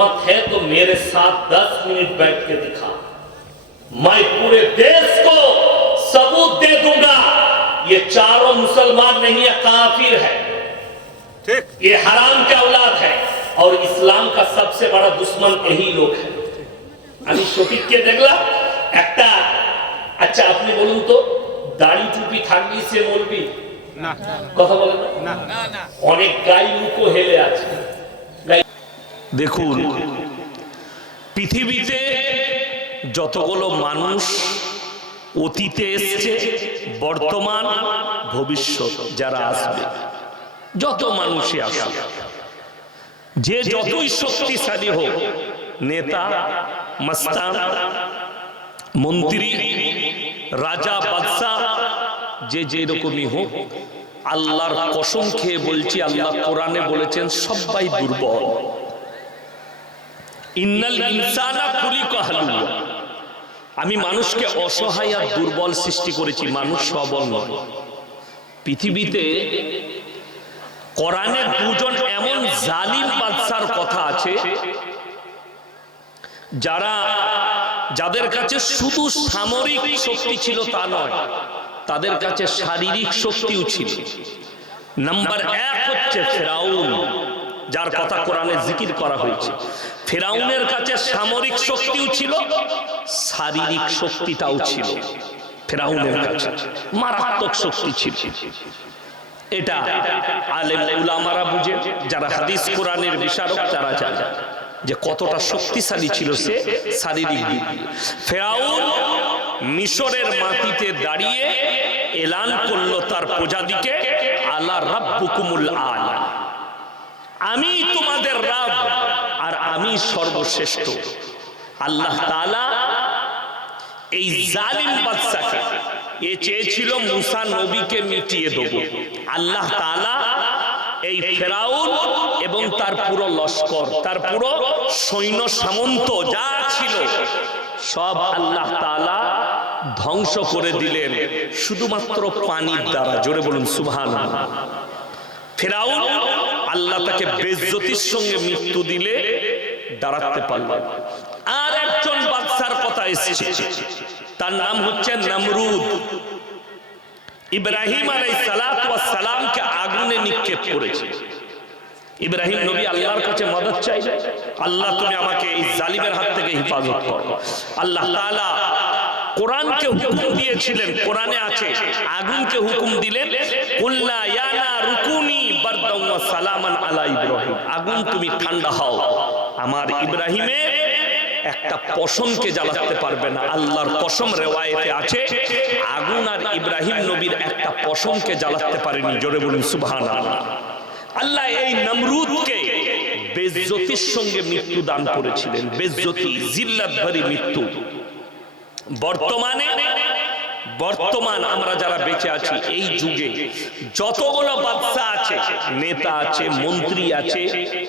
हिम्मत है तो मेरे साथ 10 मिनट बैठ के दिखा, मैं पूरे देश को सबूत दे दूंगा ये चारों मुसलमान नहीं है, काफिर है, ठीक, ये हराम के औलाद है और इस्लाम का सबसे बड़ा दुश्मन यही लोग है। আমি শফিককে দেখলাম একটা, আচ্ছা আপনি বলুন তো দাড়ি টুপি থাকবি সে বলবি না, কথা বলেন না, না, অনেক গাই মুখো হেলে আছে। দেখুন পৃথিবীতে যতগুলো মানুষ অতীতে এসেছে, বর্তমান, ভবিষ্যৎ যারা আসবে, যত মানুষই আসবে, যে যতই শক্তিশালী হোক, নেতা, মস্তান, মন্ত্রী, রাজা, বাদশা, যে যেরকমই হোক, আল্লাহর কসম খেয়ে বলছি, আল্লাহ কোরআনে বলেছেন সবাই দুর্বল। ইন্নাল ইনসানা খুলিকা হালুয়া, আমি মানুষকে অসহায় আর দুর্বল সৃষ্টি করেছি, মানুষ সবল নয়। পৃথিবীতে কোরআনে দুজন এমন জালিম বাদশার কথা আছে যাদের কাছে শুধু সামরিক শক্তি ছিল তা নয়, তাদের কাছে শারীরিক শক্তিও ছিল। নাম্বার 1 হচ্ছে ফেরাউন, যার কথা কোরআনে জিকির করা হয়েছে। ফেরাউনের কাছে সামরিক শক্তিও ছিল, শারীরিক শক্তিটাও ছিল। ফেরাউনের কাছে মারাত্মক শক্তি ছিল। এটা আলেম উলামারা বুঝে, যারা হাদিস কোরআনের বিশারক তারা জানে যে কতটা শক্তিশালী ছিল সে শারীরিক দিক দিয়ে। ফেরাউন মিশরের মাটিতে দাঁড়িয়ে এলান করলো তার প্রজাদিকে, আলা রাব্বুকুমুল আলা, আমি তোমাদের রব আর আমি সর্বশ্রেষ্ঠ। আল্লাহ তাআলা এই জালিম বাদশাকে, এ চেয়েছিল মুসা নবীকে মিটিয়ে দেব, আল্লাহ তাআলা এই ফেরাউন এবং তার পুরো লস্কর, তার পুরো সৈন্য সামন্ত যা ছিল সব আল্লাহ তাআলা ধ্বংস করে দিলেন শুধুমাত্র পানির দ্বারা। জোরে বলুন সুবহানাল্লাহ। ফেরাউন আল্লাহ তাকে বেইজ্জতির সঙ্গে মৃত্যু দিলে দাঁড়াতে পারল। আর একজন বাদশার কথা এসেছে, তার নাম হচ্ছে নমরুদ। ইব্রাহিম আলাইহিস সালাতু ওয়াস সালামকে আগুনে নিক্ষেপ করেছে। ইব্রাহিম নবী আল্লাহর কাছে মদদ চাইলেন, আল্লাহ তুমি আমাকে এই জালিমের হাত থেকে হেফাজত করো। আল্লাহ তাআলা কোরআনকে হুকুম দিয়েছিলেন, কোরআনে আছে, আগুনকে হুকুম দিলেন, কুল্লা ইয়া নারু কুনি বারদান ওয়া সালামান আলা ইব্রাহিম, আগুন তুমি ঠান্ডা হও, আমার ইব্রাহিমের একটা পশমকে জ্বালাতে পারবে না। আল্লাহর কসম রিওয়ায়েতে আছে, আগুন আর ইব্রাহিম নবীর একটা পশমকে জ্বালাতে পারেনি। জোরে বলুন সুবহানাল্লাহ। আল্লাহ এই নমরুদকে বেইজ্জতির সঙ্গে মৃত্যু দান করেছিলেন, বেইজ্জতি, জিল্লাত ভরি মৃত্যু। বর্তমান আমরা যারা বেঁচে আছি এই যুগে যতগুলো বাদশা আছে, নেতা আছে, মন্ত্রী আছে,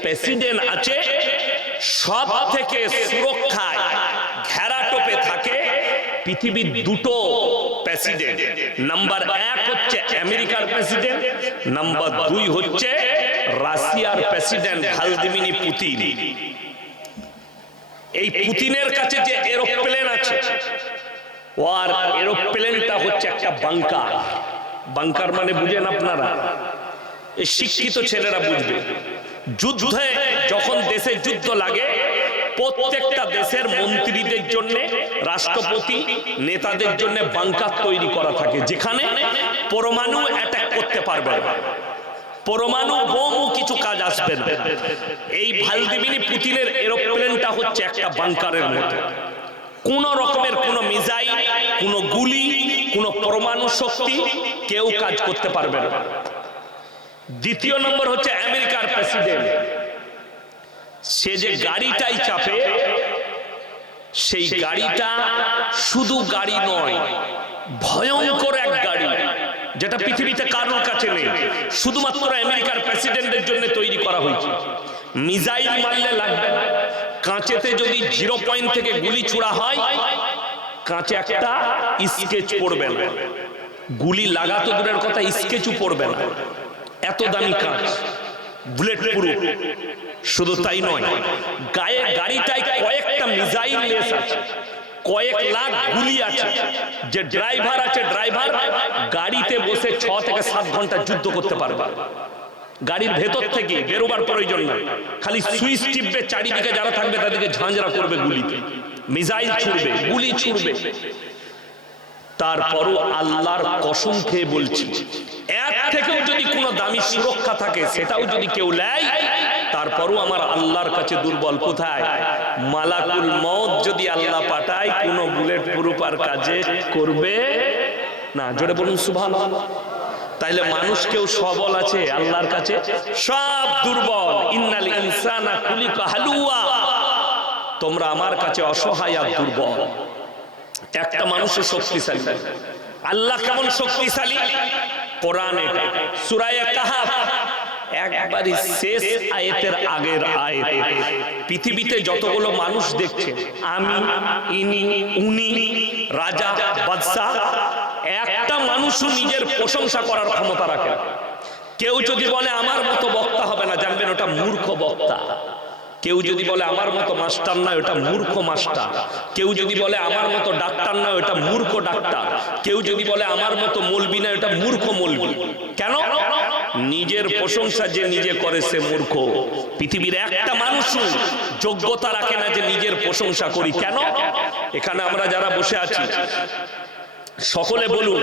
প্রেসিডেন্ট আছে, সব থেকে সুরক্ষায় ঘেরাটোপে থাকে পৃথিবীর দুটো প্রেসিডেন্ট। নাম্বার 1 হচ্ছে আমেরিকার প্রেসিডেন্ট, নাম্বার 2 হচ্ছে রাশিয়ার প্রেসিডেন্ট ভ্লাদিমির পুতিন। এই পুতিনের কাছে যে এরোপ্লেন আছে, ওর এরোপ্লেনটা হচ্ছে একটা বাংকার। বাংকার মানে বুঝেন আপনারা, এই শিক্ষিত ছেলেরা বুঝবে। যুদ্ধে যখন দেশে যুদ্ধ লাগে, প্রত্যেকটা দেশের মন্ত্রীদের জন্য, রাষ্ট্রপতি, নেতাদের জন্য বাংকার তৈরি করা থাকে, যেখানে পরমাণু অ্যাটাক করতে পারবে না, পরমাণু বোম কিছু কাজ আসবে না। এই ভ্লাদিমির পুতিনের এরোপ্লেনটা হচ্ছে একটা বাংকারের মতো। কোন রকমের কোন মিসাইল, কোন গুলি, কোন পরমাণু শক্তি কেউ কাজ করতে পারবে না। দ্বিতীয় নম্বর হচ্ছে আমেরিকার প্রেসিডেন্ট। সে যে গাড়িটাই চাপে, সেই গাড়িটা শুধু গাড়ি নয়, ভয়ঙ্কর এক গাড়ি, যেটা পৃথিবীতে কারোর কাছে নেই, শুধুমাত্র আমেরিকার প্রেসিডেন্টের জন্য তৈরি করা হয়েছে। মিসাইল মারলে লাগবে না, কাঁচেতে যদি 0 পয়েন্ট থেকে গুলি ছোড়া হয়, কাঁচে একটা স্কেচ পড়বে না, গুলি লাগাতো দূরের কথা, স্কেচও পড়বে না, এত দামি কাঁচ, বুলেট প্রুফ। শুধু তাই নয়, গায়ে গাড়িটায় কয়েকটা মিসাইল লেস আছে, কয়েক লাখ গুলি আছে। যে ড্রাইভার আছে, ড্রাইভার গাড়িতে বসে 6 থেকে 7 ঘন্টা যুদ্ধ করতে পারবে। গাড়ির ভেতর থেকে বেরোবার প্রয়োজন নাই, খালি সুইচ টিপবে, চারিদিকে যারা থাকবে তাদেরকে ঝাঁঝরা করবে গুলিতে, মিসাইল ছুড়বে, গুলি ছুড়বে। তারপরও আল্লাহর কসম খেয়ে বলছি, এর থেকেও যদি কোনো দামি সুরক্ষা থাকে সেটাও যদি কেউ নেয়, তারপরও আমার আল্লাহর কাছে দুর্বল। কোথায়? মালাকুল মউত যদি আল্লাহ পাঠায়, কোনো বুলেট প্রুফার কাজে করবে না। জোরে বলুন সুবহানাল্লাহ। তাইলে মানুষ কেউ সবল আছে? আল্লাহর কাছে সব দুর্বল। ইন্নাল ইনসানা খুলিকা হালুয়া, তোমরা আমার কাছে অসহায় আর দুর্বল। একটা মানুষের শক্তিশালী। আল্লাহ কেমন শক্তিশালী? কোরআনে সূরা কাহাফ একবারই শেষ আয়াতের আগের আয়াত, পৃথিবীতে যতগুলো মানুষ দেখছে, আমি, ইনি, উনি, রাজা, বাদশা, একটা মানুষও নিজের প্রশংসা করার ক্ষমতা রাখে। কেউ যদি বলে আমার মতো বক্তা হবে না, জানবেন ওটা মূর্খ বক্তা। কেউ যদি বলে আমার মতো মাস্টার নয়, ওটা মূর্খ মাস্টার। কেউ যদি বলে আমার মতো ডাক্তার নয়, ওটা মূর্খ ডাক্তার। কেউ যদি বলে আমার মতো মৌলবি নয়, ওটা মূর্খ মৌলবি। কেন? নিজের প্রশংসা যে নিজে করে সে মূর্খ। পৃথিবীর একটা মানুষও যোগ্যতা রাখে না যে নিজের প্রশংসা করি। কেন? এখানে আমরা যারা বসে আছি সকলে বলুন,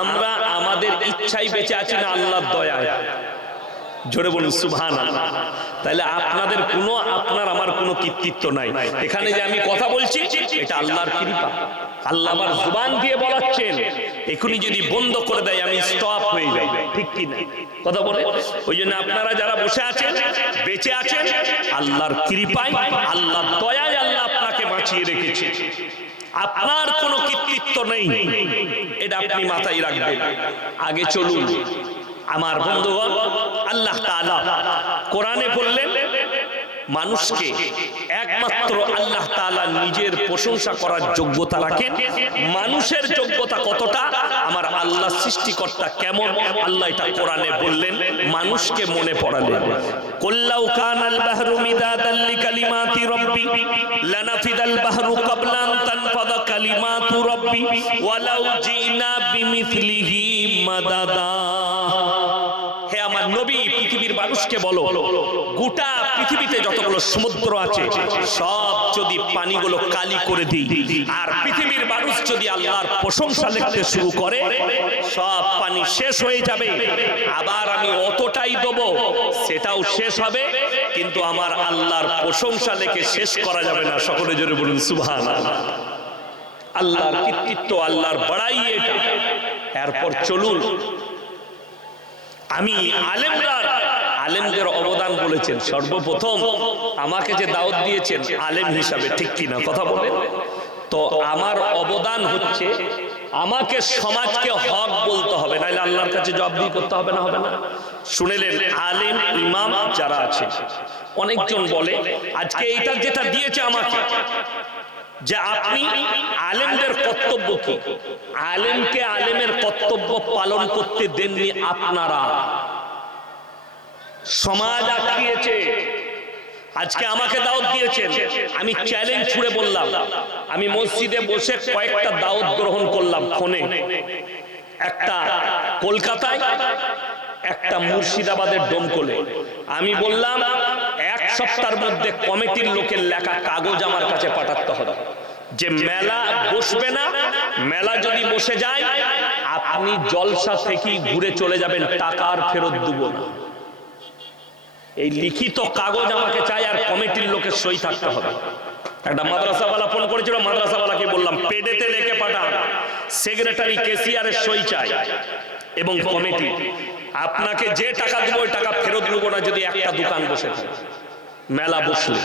আমরা আমাদের ইচ্ছাই বেঁচে আছি না আল্লাহর দয়ায়? জোরে বলুন সুবহানাল্লাহ। তাহলে আপনাদের কোনো, আপনার আমার কোনো কৃতিত্ব নাই। এখানে যে আমি কথা বলছি এটা আল্লাহর কৃপা। আল্লাহ আমার জুবান দিয়ে বলাচ্ছেন, এখনই যদি বন্ধ করে দেয় আমি স্টপ হয়ে যাই। ঠিক কি না কথা বলে? ওই জন্য আপনারা যারা বসে আছেন, বেঁচে আছেন আল্লাহর কৃপায়, আল্লাহর দয়ায় আল্লাহ আপনাকে বাঁচিয়ে রেখেছে। আপনার কোনো কৃতিত্ব নেই, এটা আপনি মাথায় রাখবেন। আগে চলুন আমার বন্ধুগণ। আল্লাহ তাআলা কোরআনে বললেন, মানুষকে একমাত্র আল্লাহ তাআলা নিজের প্রশংসা করার যোগ্যতা রাখেন। মানুষের যোগ্যতা কতটা, আমার আল্লাহ সৃষ্টিকর্তা কেমন, আল্লাহ এটা কোরআনে বললেন, মানুষকে মনে পড়ালেন। কুল্লাউ কানাল বাহরু মিদাদাল লিকালিমাতি রাব্বি লানাফিদাল বাহরু ক্বাবলা আন তানফাদা কালিমাতু রাব্বি ওয়ালাউ জিনা বিমিথলিহি মাদাদা। হে আমার নবী, পৃথিবীর মানুষকে বলো, গোটা পৃথিবীতে যতগুলো সমুদ্র আছে সব যদি পানিগুলো কালি করে দিই, আর পৃথিবীর মানুষ যদি আল্লাহর প্রশংসা লিখতে শুরু করে, সব পানি শেষ হয়ে যাবে। আবার আমি অতটাই দেবো, সেটাও শেষ হবে, কিন্তু আমার আল্লাহর প্রশংসা লিখে শেষ করা যাবে না। সকলে জোরে বলুন সুবহানাল্লাহ। আল্লাহর কৃতিত্ব, আল্লাহর বড়াই এটা। এরপর চলুন, আমি আলেমদের অবদান বলেছেন। সর্বপ্রথম আমাকে যে দাওয়াত দিয়েছেন আলেম হিসাবে, ঠিক কিনা কথা বলেন? তো আমার অবদান হচ্ছে, আমাকে সমাজকে হক বলতে হবে, নাহলে আল্লাহর কাছে জবাবদিহি করতে হবে না? হবে না? শুনেলেন, আলেম ইমাম যারা আছে, অনেকজন বলে আজকে এইটা যেটা দিয়েছে আমাকে, যে আপনি আলেমদের কর্তব্য কি, আলেমকে আলেমের কর্তব্য পালন করতে দেননি আপনারা, সমাজ আটকিয়েছে। আজকে আমাকে দাওয়াত দিয়েছেন, আমি চ্যালেঞ্জ ছুড়ে বললাম, আমি মসজিদে বসে কয়েকটা দাওয়াত গ্রহণ করলাম ফোনে, একটা কলকাতায়, একটা মুর্শিদাবাদের ডোমকলে। আমি বললাম 1 সপ্তাহের মধ্যে কমিটির লোকের লেখা কাগজ আমার কাছে পাঠাতে হবে, যে মেলা বসবে না, মেলা যদি বসে যায় আপনি জলসা থেকেই ঘুরে চলে যাবেন, টাকা আর ফেরত দেব না। এই লিখিত কাগজ আমাকে চাই, আর কমিটির লোকের সই থাকতে হবে। একটা মাদ্রাসাওয়ালা ফোন করেছিল, মাদ্রাসাওয়ালাকে বললাম পেডেতে লিখে পাঠান, সেক্রেটারি কেসিয়ারের সই চাই এবং কমিটি। আপনাকে যে টাকা দেবো ওই টাকা ফেরত নেবো না যদি একটা দোকান বসে থাকে। মেলা বসলে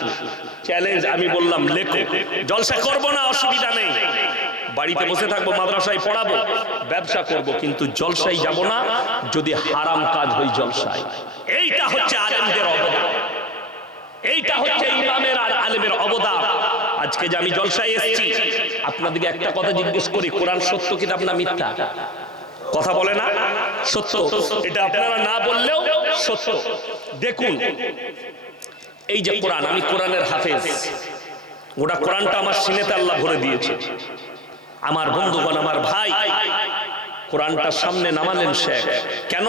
চ্যালেঞ্জ, আমি বললাম লেখো, জলসা করবো না অসুবিধা নেই, বাড়িতে বসে থাকবো, মাদ্রাসায় পড়াবো, ব্যবসা করব, কিন্তু জলসায় যাব না যদি হারাম কাজ হই জলসায়। এইটা হচ্ছে আলেমদের অবদান, এইটা হচ্ছে ইমামের আর আলেমের অবদান। আজকে যে আমি জলসায় এসেছি, আপনাদেরকে একটা কথা জিজ্ঞেস করি, কোরআন সত্য কিতাব না মিথ্যা? কথা বলে না? সত্য। এটা আপনারা না বললেও সত্য। দেখুন এই যে কোরআন, আমি কোরআনের হাফেজ, গোটা কোরআনটা আমার সিনেতে আল্লাহ ভরে দিয়েছে। আমার বন্ধুগণ, আমার ভাই, কোরআনটা সামনে নামালেন শেখ। কেন?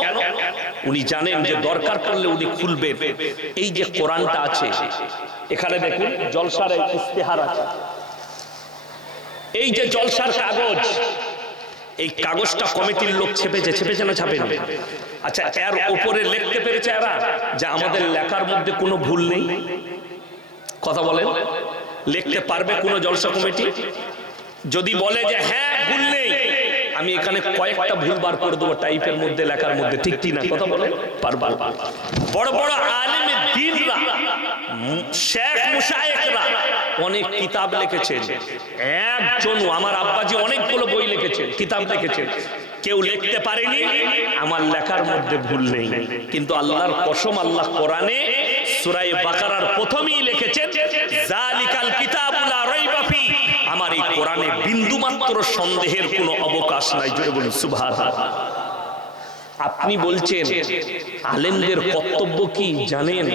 উনি জানেন যে দরকার পড়লে উনি খুলবেন। এই যে কোরআনটা আছে, এখানে দেখুন জলসার ইস্তেহার আছে। এই যে জলসার কাগজ, এই কাগজটা কমিটির লোক ছেপেছে না ছাপেনি? আচ্ছা, এর উপরে লিখতে পেরেছে এরা যে আমাদের লেখার মধ্যে কোনো ভুল নেই? কথা বলেন, লিখতে পারবে কোনো জলসা কমিটি? যদি বলে যে হ্যাঁ ভুল নেই, আমি এখানে কয়েকটা ভুল বার করে দেবো টাইপের মধ্যে, লেখার মধ্যে, ঠিক কি না? কথা বলে পারবা? বড় বড় আলেম দ্বীনরা, শেখ মুশায়েখরা অনেক কিতাব লিখেছেন। একজন আমার আব্বাজি অনেকগুলো বই লিখেছেন, কিতাব লিখেছেন, কেউ লিখতে পারেনি আমার লেখার মধ্যে ভুল নেই। কিন্তু আল্লাহর কসম, আল্লাহ কোরআনে সূরা বাকারার প্রথমেই লিখেছেন যালিকাল কিতাবু লা রাইবা ফি, আমার এই কোরআনে বিন্দুমাত্র সন্দেহের কোনো অবকাশ নাই। জোরে বলুন সুবহানাল্লাহ। আপনি বলছেন আলেমদের কর্তব্য কি জানেন?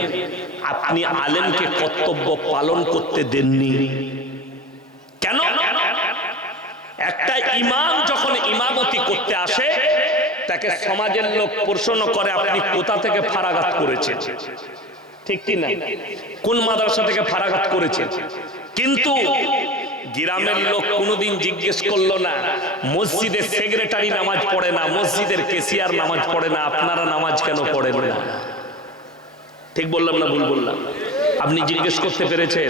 আপনি আলেমকে কর্তব্য পালন করতে দেননি। কেন? একটা ইমাম যখন ইমামতি করতে আসে, তাকে সমাজের লোক প্রশ্ন করে আপনি কোথা থেকে ফারাগাত করেছেন, ঠিক কি না? কোন মাদ্রাসা থেকে ফারাগাত করেছেন? কিন্তু গ্রামের লোক কোনোদিন জিজ্ঞেস করলো না মসজিদের সেক্রেটারি নামাজ পড়ে না, মসজিদের কেসিয়ার নামাজ পড়ে না, আপনারা নামাজ কেন পড়েন না? ঠিক বললাম না ভুল বললাম? আপনি জিজ্ঞেস করতে পেরেছেন।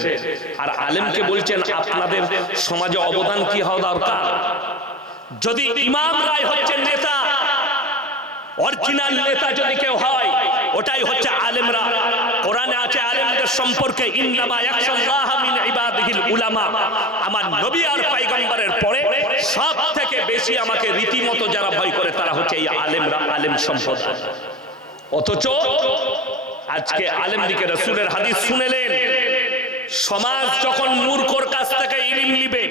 আর আলেমকে বলছেন আপনাদের সমাজে অবদান কি হওয়া দরকার? যদি ইমামরাই হচ্ছেন নেতা, অরিজিনাল নেতা যদি কেউ হয়, ওটাই হচ্ছে আলেমরা। কোরআনে আছে আলেমদের সম্পর্কে ইন্নামা ইয়াখশাল্লাহা মিন ইবাদিহিল উলামা। আমার নবী আর পয়গম্বরের পরে সব থেকে বেশি আমাকে রীতিমতো যারা ভয় করে তারা হচ্ছে এই আলেমরা, আলেম সম্প্রদায়। অথচ আজকে আলেমদিকে রাসূলের হাদিস শুনেলেন, সমাজ যখন মূর্খর কাছ থেকে ইলম নিবে,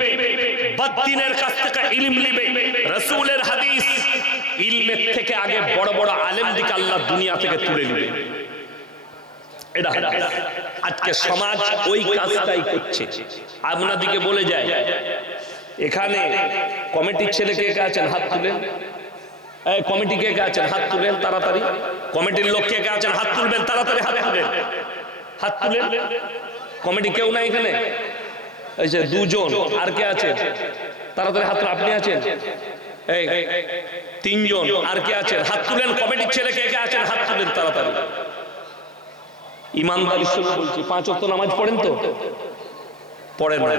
বদ্দিনের কাছ থেকে ইলম নিবে, রাসূলের হাদিস ইলমের থেকে আগে বড় বড় আলেমদিকে আল্লাহ দুনিয়া থেকে তুলে নেবে। এটা আজকে সমাজ ওই কাজটাই করছে। আপনাদিকে বলে যায়, এখানে কমিটির ছেলে কে কে আছেন হাত তুলেন, এই কমিটি কে কে আছেন হাত তুলেন তাড়াতাড়ি, কমিটির লোক কে কে আছেন হাত তুলবেন তাড়াতাড়ি, হাত তুলেন, হাত তুলেন। কমিটি কেউ নাই এখানে? এই যে দুজন, আর কে আছেন তাড়াতাড়ি হাত তুলেন। আপনি আছেন? এই তিনজন, আর কে আছেন হাত তুলেন। কমিটির ছেলে কে কে আছেন হাত তুলেন তাড়াতাড়ি। ইমানদারির সঙ্গে বলছি, 5 ওয়াক্ত নামাজ পড়েন তো? পড়েন না?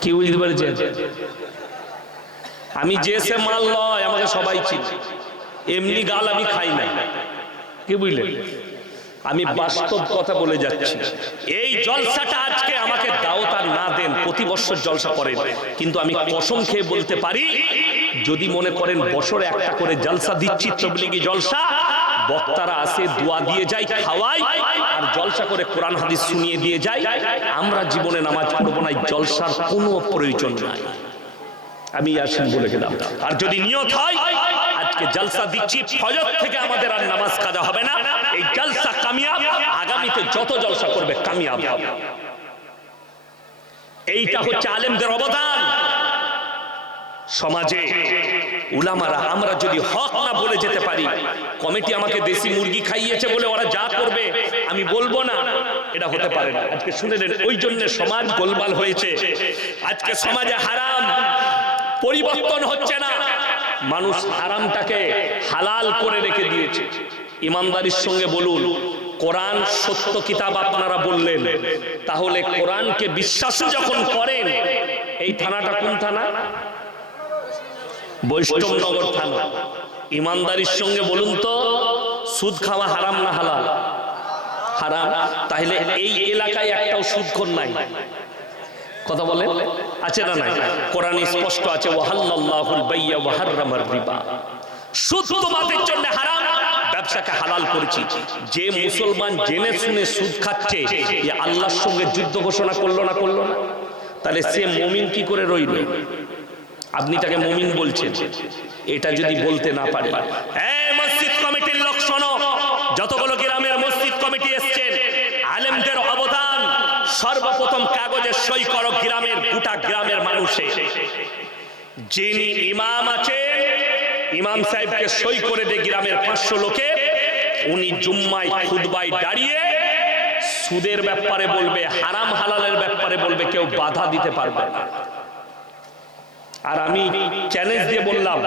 কি বুঝতে পেরেছেন? আমি যে সে মাল নয়, আমাকে সবাই চিনে, এমনি গাল আমি খাই না। কি বুঝলেন? আমি বাস্তব কথা বলে যাচ্ছি। এই জলসাটা আজকে আমাকে দাওয়াত আর না দেন, প্রতি বছর জলসা করেন, কিন্তু আমি কসম খেয়ে বলতে পারি, যদি মনে করেন বছরে একটা করে জলসা দিচ্ছি, তাবলীগি জলসা, বক্তারা আসে দোয়া দিয়ে যায়, খাওয়াই, আর জলসা করে কোরআন হাদিস শুনিয়ে দিয়ে যায়, আমরা জীবনে নামাজ পড়বো না, জলসার কোনো প্রয়োজন নাই। আমি ইয়াসিন বলে গেলাম। আর যদি নিয়ত হয় আজকে জলসা দিচ্ছি, ফজর থেকে আমাদের আর নামাজ কাজা হবে না, এই জলসা কামিয়াব, আগামীতে যত জলসা করবে কামিয়াব হবে। এইটা হচ্ছে আলেমদের অবদান সমাজে। উলামারা আমরা যদি হক না বলে যেতে পারি, কমিটি আমাকে দেশি মুরগি খাইয়েছে বলে ওরা যা করবে আমি বলবো না, এটা হতে পারে না। আজকে শুনে নেন, ওই জন্য সমাজ গোলমাল হয়েছে। আজকে সমাজে হারাম পরিবর্তন হচ্ছে না, মানুষ হারামটাকে হালাল করে রেখে দিয়েছে। ইমানদারির সঙ্গে বলুন, কোরআন সত্য কিতাব আপনারা বললেন, তাহলে কোরআনকে বিশ্বাস যখন করেন, এই থানাটা কোন থানা? বৈষ্ণবনগর থানা। ইমানদারির সঙ্গে বলুন তো, সুদ খাওয়া হারাম না হালাল? হারাম। তাহলে এই এলাকায় একটাও সুদখোর নাই, কথা বলে আছে না নাই? কোরআনে স্পষ্ট আছে, ওয়াহাল্লাল্লাহুল বাইয়া ওয়া হাররামার রিবা। সুদ তোমাদের জন্য হারাম, ব্যবসাকে হালাল করেছি। যে মুসলমান জেনে শুনে সুদ খাচ্ছে, এ আল্লাহর সঙ্গে যুদ্ধ ঘোষণা করলো না? করলো না? তাহলে সে মুমিন কি করে রইল? আপনি তাকে মুমিন বলছেন। এটা যদি বলতে না পারে, এই মসজিদ কমিটির লোক শোনো, যতগুলো গ্রামে সর্বপ্রথম কাগজে সই করো গ্রামের, গোটা গ্রামের মানুষে যিনি ইমাম আছে ইমাম সাহেবকে সই করে দে গ্রামের 500 লোকে। উনি জুম্মায় খুতবায় দাঁড়িয়ে সুদের ব্যাপারে বলবে, হারাম হালালের ব্যাপারে বলবে, কেউ বাধা দিতে পারবে না। আর আমি চ্যালেঞ্জ দিয়ে বললাম,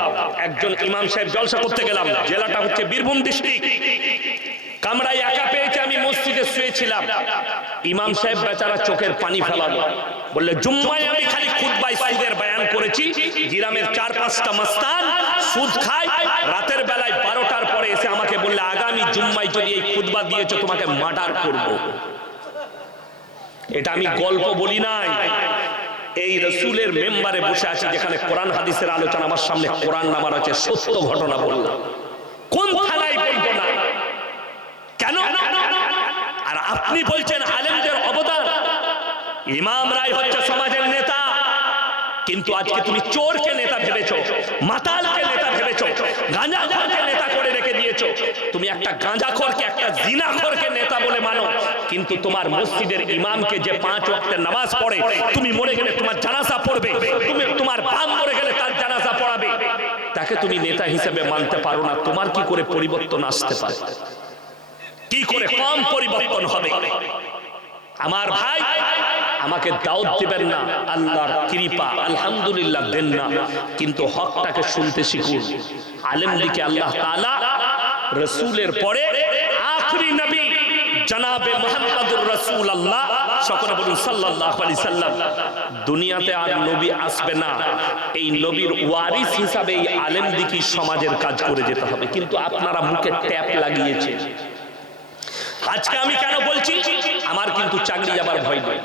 একজন ইমাম সাহেব জলসা করতে গেলাম, জেলাটা হচ্ছে বীরভূম ডিস্ট্রিক্ট, কামরায় একা পেয়েছে, আমি মসজিদে শুয়েছিলাম, ইমাম সাহেব বেচারা চোখের পানি ফেলালো, বললে জুম্মায় আমি খালি খুতবায় সুদের বয়ান করেছি, গ্রামের 4-5টা মস্তান সুদ খায়, রাতের বেলায় 12টার পরে এসে আমাকে বললে আগামী জুম্মায় যদি এই খুতবা দিয়েছো তোমাকে মার্ডার করব। এটা আমি গল্প বলি নাই, এই রসুলের মেম্বারে বসে আছি যেখানে কোরআন হাদিসের আলোচনা, আমার সামনে কোরআন নামার আছে, সত্য ঘটনা বললাম, কোন থানায় বলবো না কেন? আর আপনি বলছেন আলেমদের অবদান, ইমামরাই হচ্ছে সমাজের নেতা, কিন্তু আজকে তুমি চোরকে নেতা ভেবেছো, মাতালকে নেতা ভেবেছো, গাঁজাখোরকে নেতা করে রেখে দিয়েছো। তুমি একটা গাঁজাখোরকে, একটা জিনাখোরকে নেতা বলে মানো, কিন্তু তোমার মসজিদের ইমামকে যে 5 ওয়াক্তের নামাজ পড়ে, তুমি মরে গেলে তোমার জানাজা পড়বে, তুমি তোমার বাপ মরে গেলে তার জানাজা পড়াবে, তাকে তুমি নেতা হিসেবে মানতে পারো না। তোমার কি করে পরিবর্তন আসতে পারে? কি করে কম পরিবর্তন হবে? আমার ভাই, আমাকে দাওয়াত দিবেন না, আল্লাহর কৃপা আলহামদুলিল্লাহ দেন না, কিন্তু হকটাকে শুনতে শিখুন। আলেম দিকে আল্লাহ তাআলা রাসূলের পরে আখরি নবী জনাবে মুহাম্মদুর রাসূলুল্লাহ, সকলে বলুন সাল্লাল্লাহু আলাইহি সাল্লাম, দুনিয়াতে আর নবী আসবে না, এই নবীর ওয়ারিস হিসাবে এই আলেম দিকে সমাজের কাজ করে যেতে হবে। কিন্তু আপনারা মুখে ট্যাপ লাগিয়েছেন। আজকে আমি কেন বলছি, আমার কিন্তু চাকরি যাবার ভয় নেই।